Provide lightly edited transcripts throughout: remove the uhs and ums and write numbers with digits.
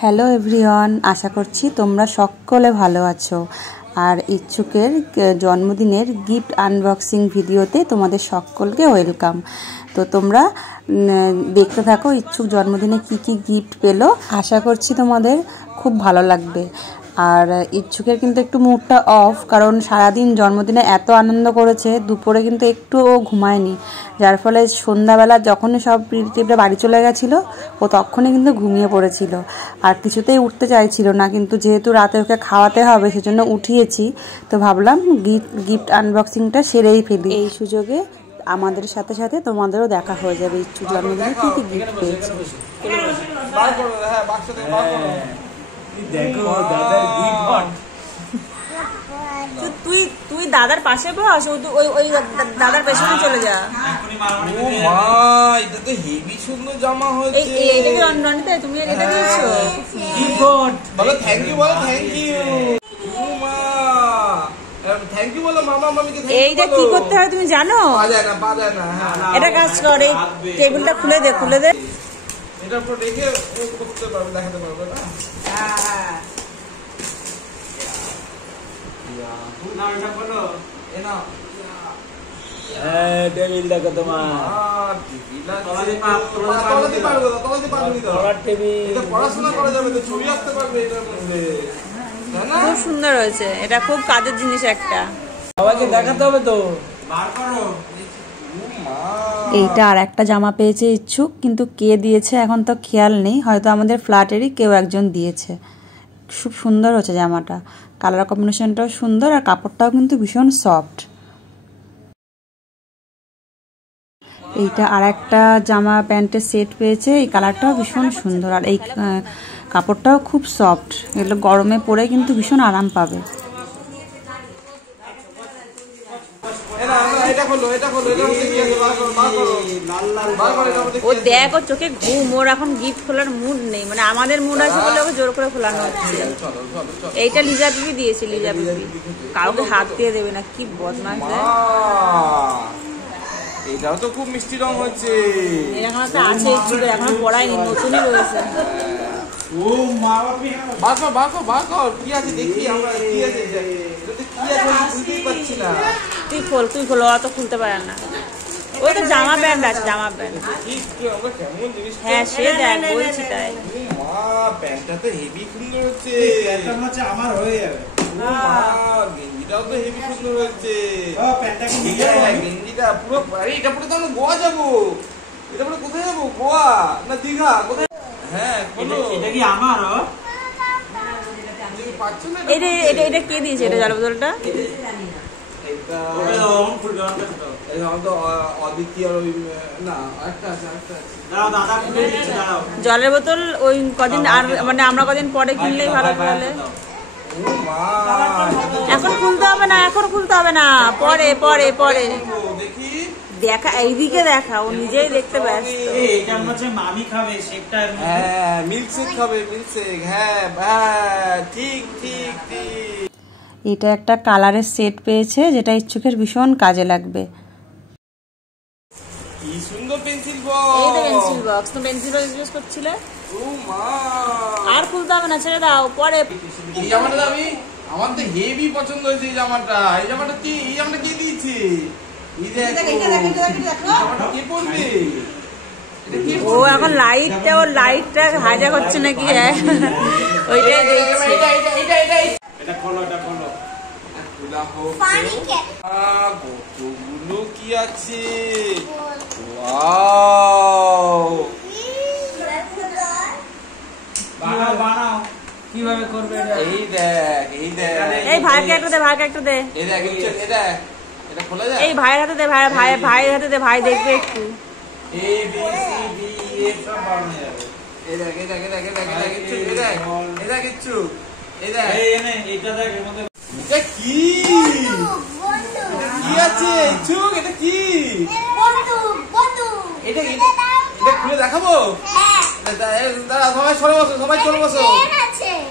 Hello everyone, আশা করছি তোমরা সকলে ভালো আছো। আর ইচ্ছুকের জন্মদিনের গিফট আনবক্সিং ভিডিওতে তোমাদের সকলকে ওয়েলকাম। তো তোমরা দেখতে থাকো ইচ্ছুক জন্মদিনে কি কি গিফট পেলো। আশা করছি তোমাদের খুব ভালো লাগবে। আর ইচ্ছুকের কিন্তু একটু মুডটা অফ, কারণ সারাদিন জন্মদিনে এত আনন্দ করেছে, দুপুরে কিন্তু একটুও ঘুমায়নি, যার ফলে সন্ধ্যাবেলা যখনই সব রিলেটিভরা বাড়ি চলে গেছিলো ও তখনই কিন্তু ঘুমিয়ে পড়েছিল আর কিছুতেই উঠতে চাইছিল না। কিন্তু যেহেতু রাতে ওকে খাওয়াতে হবে সেজন্য উঠিয়েছি, তো ভাবলাম গিফট আনবক্সিংটা সেরেই ফেলি। এই সুযোগে আমাদের সাথে সাথে তোমাদেরও দেখা হয়ে যাবে ইচ্ছু জন্মদিনে কী কী গিফট পেয়েছে। তুই তুই দাদার পাশে বস, ওই দাদার পেছনে চলে যা। ও মা, এটা তো হেভি সুন্দর জামা হয়েছে। এটা কি রনরনিতে তুমি এটা দিয়েছো? গিফট বলো, থ্যাংক ইউ বলো, থ্যাংক ইউ। ও মা, থ্যাংক ইউ বলো মামা মামিকে। এইটা কি করতে হয় তুমি জানো? পা যায় না। এটা কাজ করে, টেবিলটা খুলে দে, খুলে দে। এটার উপর রেখে ও করতে পারবে, দেখাতে পারবে না। হ্যাঁ না, এটা বলো এ না। টেবিল দেখো তোমার, পড়াশোনা করা যাবে তো, ছবি আঁকতে পারবে এটার মধ্যে। খুব সুন্দর হয়েছে, এটা খুব কাজের জিনিস একটা, সবাইকে দেখাতে হবে তো। বার করো। এইটা আর একটা জামা পেয়েছে ইচ্ছুক, কিন্তু কে দিয়েছে এখন তো খেয়াল নেই, হয়তো আমাদের ফ্ল্যাটেরই কেউ একজন দিয়েছে। খুব সুন্দর হচ্ছে জামাটা, কালার কম্বিনেশনটাও সুন্দর আর কাপড়টাও কিন্তু ভীষণ সফট। এইটা আর একটা জামা প্যান্টের সেট পেয়েছে, এই কালারটাও ভীষণ সুন্দর আর এই কাপড়টাও খুব সফট, এগুলো গরমে পরে কিন্তু ভীষণ আরাম পাবে। ও দেখ, ওর চোখে ঘুম, ওর এখন গিফট খোলার মুড নেই, মানে আমাদের মুড আছে বলে ওকে জোর করে খোলানো হচ্ছে। এইটা লিজা বিবি দিয়েছে, লিজা বিবি কাউকে হাত দিয়ে দেবে না, কি বদমাশ। এটাও তো খুব মিষ্টি রং হচ্ছে। এরকম একটা আছে ইচ্ছুকের, এখনো পড়ায়নি, নতুনই রয়েছে। ও মা বাপি, বাকো বাকো বাকো, কি আছে দেখি আমরা, কি আছে এটা, কি আছে বুঝতেই পারছি না। তুই খোল, তুই খোল, ওরা তো খুলতে পারে না। ওই তো জামা প্যান্ট আছে, জামা প্যান্ট। কেমন জিনিস? হ্যাঁ সে দেখ, বলছি তাই। মা, প্যান্টটা তো হেভি সুন্দর হচ্ছে। প্যান্টটা হচ্ছে আমার হয়ে যাবে। ও মা, গেঞ্জিটাও তো হেভি সুন্দর হচ্ছে। প্যান্টটা কি গেঞ্জিটা পুরো, আরে এটা পুরো তো আমরা গোয়া যাবো। এটা পুরো কোথায় যাবো, গোয়া না দীঘা, কোথায়? হ্যাঁ, এটা কি আমার? এটা কে দিয়েছে এটা জল বোতলটা? জলের বোতল ওই কদিন আর, মানে আমরা কদিন পরে কিনলেই ভালো। তাহলে এখন খুলতে হবে না, এখন খুলতে হবে না, পরে পরে পরে দেখা, এইদিকে দেখা, ও নিজেই দেখতে ব্যস্ত। এটা হচ্ছে মামি খাবে শেকটা। হ্যাঁ, মিল্কশেক খাবে, মিল্কশেক। হ্যাঁ ঠিক ঠিক ঠিক। এটা একটা কালারের সেট পেয়েছে, যেটা ইচ্ছুকের ভীষণ কাজে লাগবে। কি সুন্দর পেন্সিল বক্স। এই তো পেন্সিল বক্স, তো পেন্সিল বক্স ইউজ করছিলে। ও মা, আর খুলতে হবে না, ছেড়ে দাও, পরে। এই জামাটা আমি, আমার তো হেভি পছন্দ হয়েছে এই জামাটা। এই জামাটা কি, এই জামাটা কে দিয়েছে? এই দেখো, জামাটা কে পরবে? ও এখন লাইটটা, ওর লাইটটা হাইজা করছে নাকি? ওইটাই দেখছি। এটা খোলো, এটা খোলো। কতগুলো কি আছে! ওয়াও, বানাও কিভাবে করবে এটা? এই দেখ, এই দেখ। এই ভাইকে একটু দে, ভাইকে একটু দে। এই দেখ, এটা খোলা যায়? এই ভাইয়ের হাতে দে, ভাইয়ের হাতে দে, ভাই দেখবে একটু। A B C D A সব বানানো যাবে। এই দেখ, এই দেখ, এই দেখ, এই দেখ, এই দেখ, কিচ্ছু, এই দেখ, এই দেখ, কিচ্ছু, এই দেখ। এই এনে এটা দেখ, এর মধ্যে এটা কি? কি আছে ইচ্ছুক? এটা কি? এটা খুলে দেখাবো? দাঁড়া, সবাই সরে বসো, সবাই সরে বসো,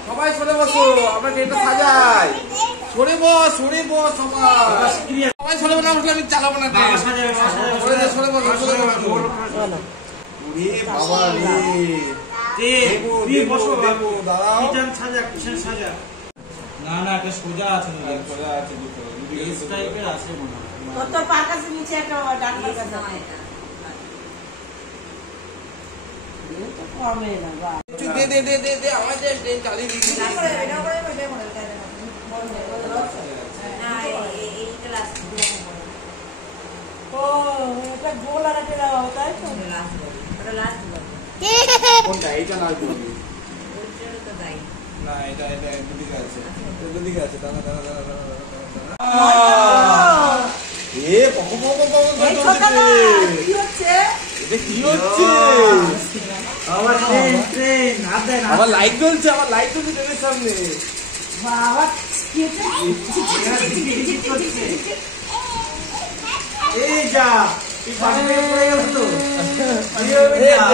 সবাই সরে বসো, আমরা এটা সাজাই। সরে বস, সরে বস, সবাই সরে বসো, আমি চালাবো না। সরে বসো, সরে বসো। বাবা রে, সাজা না না একটা সোজা আছে সোজা আছে দুটো এই টাইপের আছে মনে হয় তোর পা কাছে নিচে একটা ডান পা কাছে তো কমে না বা দে আমাদের ট্রেন চালিয়ে দিবি না করে এটা করে না এই ক্লাস ও এটা গোল আর এটা দাও তাই তো লাস্ট কোনটা এইটা না দিবি ওইটা তো দাই না এটা দুদিকে আছে দুদিকে আছে দাঁড়া এ পকো এই ছোটা না কি হচ্ছে এটা কি হচ্ছে আবার ট্রেন হাত দেন আমার লাইট জ্বলছে ট্রেনের সামনে বাবা কি হচ্ছে এই যা এই পানি পড়ে গেল তো আগে এত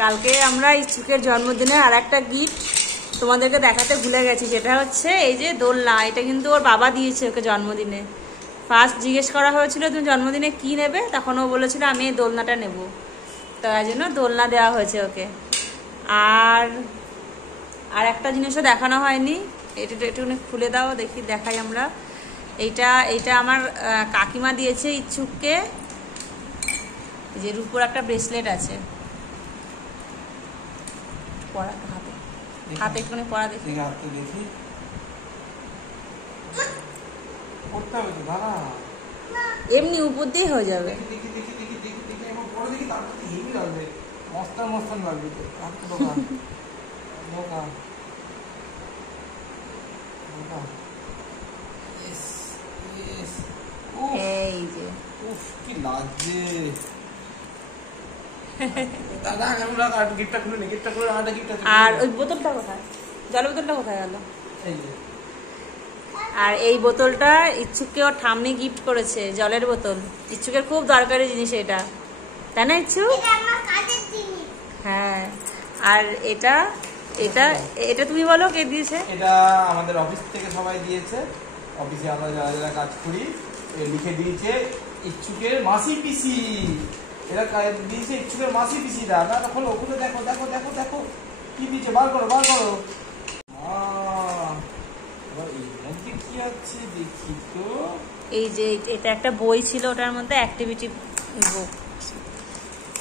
কালকে আমরা ইচ্ছুকের জন্মদিনে আর একটা গিফট তোমাদেরকে দেখাতে ভুলে গেছি, সেটা হচ্ছে এই যে দোলনা। এটা কিন্তু ওর বাবা দিয়েছে ওকে জন্মদিনে। ফার্স্ট জিজ্ঞেস করা হয়েছিল তুমি জন্মদিনে কি নেবে, তখন ও বলেছিল আমি এই দোলনাটা নেব, তাই জন্য দোলনা দেওয়া হয়েছে ওকে। আর একটা জিনিসও দেখানো হয়নি, এটা একটুখানি খুলে দাও দেখি, দেখাই আমরা। এইটা আমার কাকিমা দিয়েছে ইচ্ছুককে, যে রূপোর একটা ব্রেসলেট আছে, পরা হাতে একটুখানি পরা দেখি। দেখি করতে হবে তো দাঁড়া, এমনি উপর দিয়ে হয়ে যাবে। দেখি আমার বড় দেখি তারপর হেভি লাগবে, মস্তান লাগবে তো। আচ্ছা দোকান এই যে উফ কি লাগছে দাদা, আমরা গিফটটা খুলে নি, গিফটটা খুলে আটা গিফটটা। আর ওই বোতলটা কোথায়, জলের বোতলটা কোথায় গেল? এই যে আর এই বোতলটা ইচ্ছুককে ওর ঠাম্মি গিফট করেছে, জলের বোতল। ইচ্ছুকের খুব দরকারি জিনিস এটা, তাই না ইচ্ছুক? হ্যাঁ। আর এটা এটা এটা তুমি বলো কে দিয়েছে? এটা আমাদের অফিস থেকে সবাই দিয়েছে, অফিসে আমরা যারা যারা কাজ করি লিখে দিয়েছে ইচ্ছুকের মাসি পিসি। এরা দিয়েছে ইচ্ছুকের মাসি পিসিরা। না তখন ওখানে দেখো দেখো দেখো দেখো কি দিয়েছে, বার করো বার করো। কি আছে দেখি তো। এই যে এটা একটা বই ছিল, ওটার মধ্যে অ্যাক্টিভিটি বুক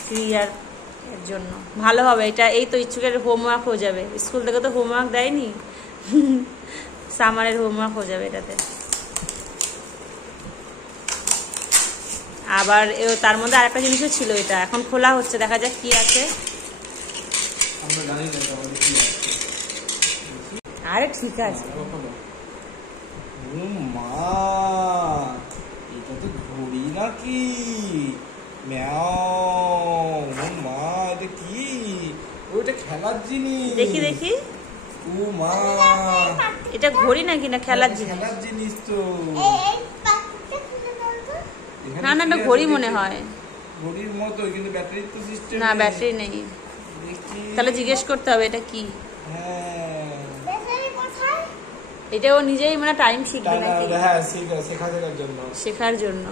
ক্রিয়ার জন্য ভালো হবে এটা। এই তো ইচ্ছুকের হোমওয়ার্ক হয়ে যাবে, স্কুল থেকে তো হোমওয়ার্ক দেয়নি, সামারের হোমওয়ার্ক হয়ে যাবে এটাতে। আবার তার মধ্যে আরেকটা জিনিসও ছিল, এটা এখন খোলা হচ্ছে, দেখা যাক কি আছে। আমরা জানি না কি আছে। আরে ঠিক আছে। ও মা, এটা তো ঘড়ি নাকি? ম্যাও, ও মা এটা কি? ওইটা খেলার জিনিস। দেখি দেখি, ও মা এটা ঘড়ি নাকি না খেলার জিনিস? খেলার জিনিস তো। না না, এটা ঘড়ি মনে হয়। ঘড়ির মতো কিন্তু ব্যাটারি তো সিস্টেম না, ব্যাটারি নেই। তাহলে জিজ্ঞেস করতে হবে এটা কি। হ্যাঁ, এটা ও নিজেই মানে টাইম শিখবে নাকি? হ্যাঁ শেখার জন্য। শেখার জন্য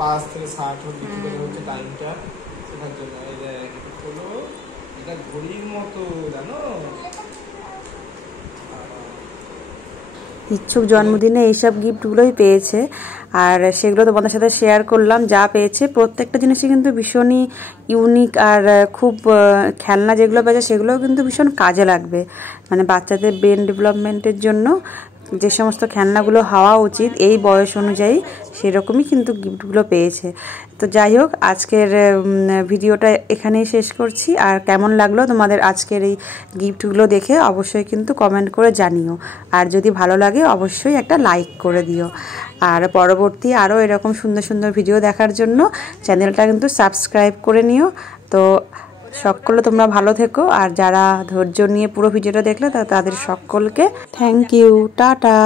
5 থেকে 60 বিক্রি করে হচ্ছে টাইমটা শেখার জন্য। এই যে হলো এটা ঘড়ির মতো, জানো? ইচ্ছুক জন্মদিনে এইসব গিফটগুলোই পেয়েছে, আর সেগুলো তোমাদের সাথে শেয়ার করলাম। যা পেয়েছে প্রত্যেকটা জিনিসই কিন্তু ভীষণই ইউনিক, আর খুব খেলনা যেগুলো পেয়েছে সেগুলোও কিন্তু ভীষণ কাজে লাগবে। মানে বাচ্চাদের ব্রেন ডেভেলপমেন্টের জন্য যে সমস্ত খেলনাগুলো হওয়া উচিত এই বয়স অনুযায়ী, সেরকমই কিন্তু গিফটগুলো পেয়েছে। তো যাই হোক, আজকের ভিডিওটা এখানেই শেষ করছি। আর কেমন লাগলো তোমাদের আজকের এই গিফটগুলো দেখে অবশ্যই কিন্তু কমেন্ট করে জানিও, আর যদি ভালো লাগে অবশ্যই একটা লাইক করে দিও। আর পরবর্তী আরও এরকম সুন্দর সুন্দর ভিডিও দেখার জন্য চ্যানেলটা কিন্তু সাবস্ক্রাইব করে নিও। তো সকলে তোমরা ভালো থেকো, আর যারা ধৈর্য নিয়ে পুরো ভিডিওটা দেখলে তাদের সকলকে থ্যাংক ইউ, টাটা।